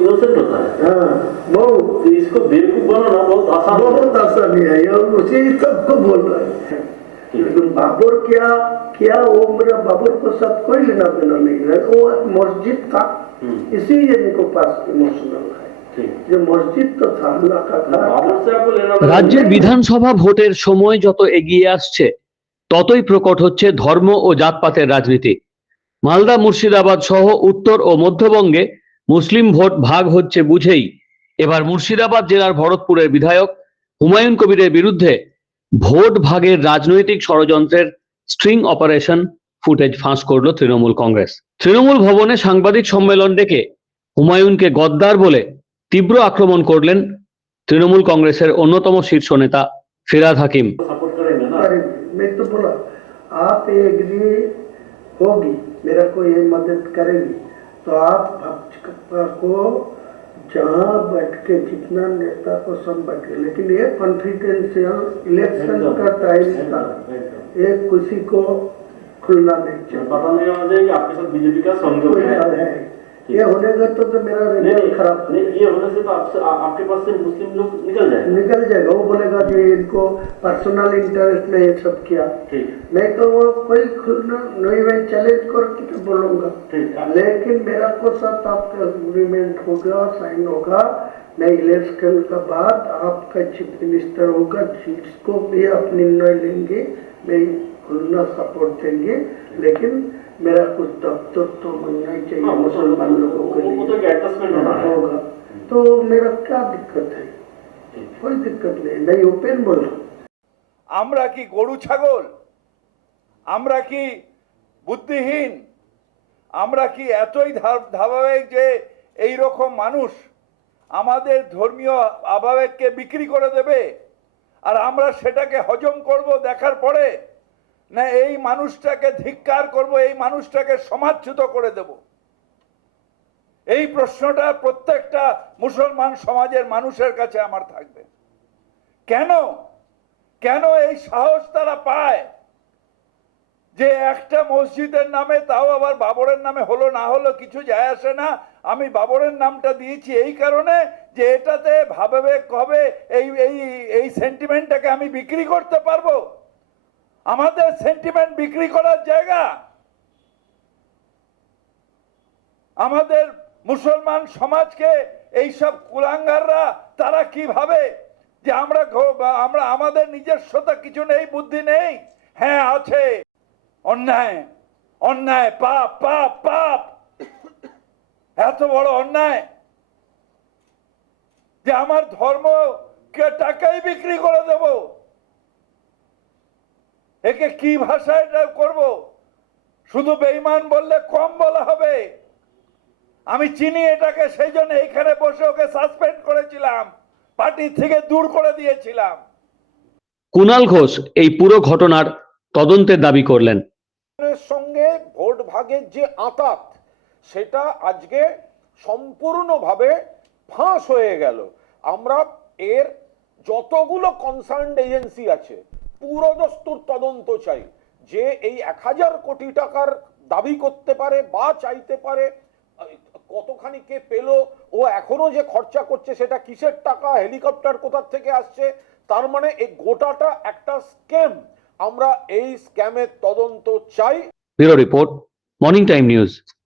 Innocent होता है। हाँ, बहुत इसको बेवकूफ बनाना बहुत आसान है ये, और उसी सबको बोल रहा है। लेकिन बाबर क्या वो मेरा बाबर को साथ कोई लेना देना नहीं है। वो एक मस्जिद था, इसीलिए इनको पास इमोशनल है। যে মসজিদ তো था अल्लाह का था। রাজ্যের বিধানসভা ভোটের সময় যত এগিয়ে আসছে ততই প্রকট হচ্ছে ধর্ম ও জাতপাতের রাজনীতি। মালদা, মুর্শিদাবাদ সহ উত্তর ও মধ্যবঙ্গে মুসলিম ভোট ভাগ হচ্ছে বুঝেই এবার মুর্শিদাবাদ জেলার ভরতপুরের বিধায়ক হুমায়ুন কবিরের বিরুদ্ধে ভোট ভাগের রাজনৈতিক ষড়যন্ত্রের স্ট্রিং অপারেশন ফুটেজ ফাঁস করল তৃণমূল কংগ্রেস। তৃণমূল ভবনে সাংবাদিক সম্মেলন ডেকে হুমায়ুনকে গদ্দার বলে তীব্র আক্রমণ করলেন তৃণমূল কংগ্রেসের অন্যতম শীর্ষ নেতা ফিরহাদ হাকিম। मैं तो बोला आप एग्री होगी, मेरा को ये मदद करेगी तो आप भाजपा को जहाँ बैठ के जितना नेता को सब बैठे, लेकिन ये कॉन्फिडेंशियल इलेक्शन का टाइम था, ये किसी को खुलना नहीं चाहिए। पता नहीं कि आपके साथ बीजेपी का संयोग है। ये होने का तो मेरा रिजल्ट खराब नहीं, ये होने से तो आपके पास से मुस्लिम लोग निकल जाएगा। वो बोलेगा कि इनको पर्सनल इंटरेस्ट में ये सब किया। मैं तो वो कोई खुलना नहीं, मैं चैलेंज करके तो बोलूंगा, लेकिन मेरा को साथ आपका एग्रीमेंट होगा, साइन होगा। मैं इलेक्शन का बाद आपका चीफ मिनिस्टर होगा, जिसको भी आप निर्णय लेंगे मैं खुलना सपोर्ट देंगे, लेकिन मेरा कुछ दफ्तर तो बनना ही चाहिए मुसलमान लोगों के लिए होगा। तो मेरा क्या दिक्कत है? कोई दिक्कत नहीं, नहीं ओपन बोलो। আমরা কি গরু ছাগল? আমরা কি বুদ্ধিহীন? আমরা কি এতই ধারাবাহিক যে এই রকম মানুষ আমাদের ধর্মীয় আবেগকে বিক্রি করে দেবে আর আমরা সেটাকে হজম করব দেখার পরে, না এই মানুষটাকে ধিক্কার করব, এই মানুষটাকে সমাজচ্যুত করে দেব? এই প্রশ্নটা প্রত্যেকটা মুসলমান সমাজের মানুষের কাছে আমার থাকবে। কেন কেন এই সাহস তারা পায় যে একটা মসজিদের নামে, তাও আবার বাবরের নামে হলো না হলো কিছু যায় আসে না, আমি বাবরের নামটা দিয়েছি এই কারণে যে এটাতে ভাবাবেগ হবে, এই এই এই সেন্টিমেন্টটাকে আমি বিক্রি করতে পারবো। আমাদের সেন্টিমেন্ট বিক্রি করার জায়গা। আমাদের মুসলমান সমাজকে এইসব কুলাঙ্গাররা তারা কি ভাবে যে আমরা আমাদের নিজস্বতা কিছু নেই, বুদ্ধি নেই? হ্যাঁ আছে। অন্যায় অন্যায়, পাপ পাপ পাপ, এত বড় অন্যায় যে আমার ধর্মকে টাকাই বিক্রি করে দেব। একে কি ভাষায় করব? শুধু বেঈমান বললে কম বলা হবে। আমি চিনি এটাকে, সেই জন্য এইখানে বসে ওকে সাসপেন্ড করেছিলাম, পার্টি থেকে দূর করে দিয়েছিলাম। কুণাল ঘোষ এই পুরো ঘটনার তদন্তের দাবি করলেন। সঙ্গে ভোট ভাগের যে আঁতাত, সেটা আজকে সম্পূর্ণভাবে ফাঁস হয়ে গেল। আমরা এর যতগুলো কনসার্নড এজেন্সি আছে পুরোদস্তুর তদন্ত চাই, যে এই 1000 কোটি টাকার দাবি করতে পারে বা চাইতে পারে, কতখানি কে পেল, ও এখনো যে খরচা করছে সেটা কিসের টাকা, হেলিকপ্টার কোথা থেকে আসছে, তার মানে এই গোটাটা একটা স্ক্যাম। আমরা এই স্ক্যামের তদন্ত চাই। Bureau report, morning time news.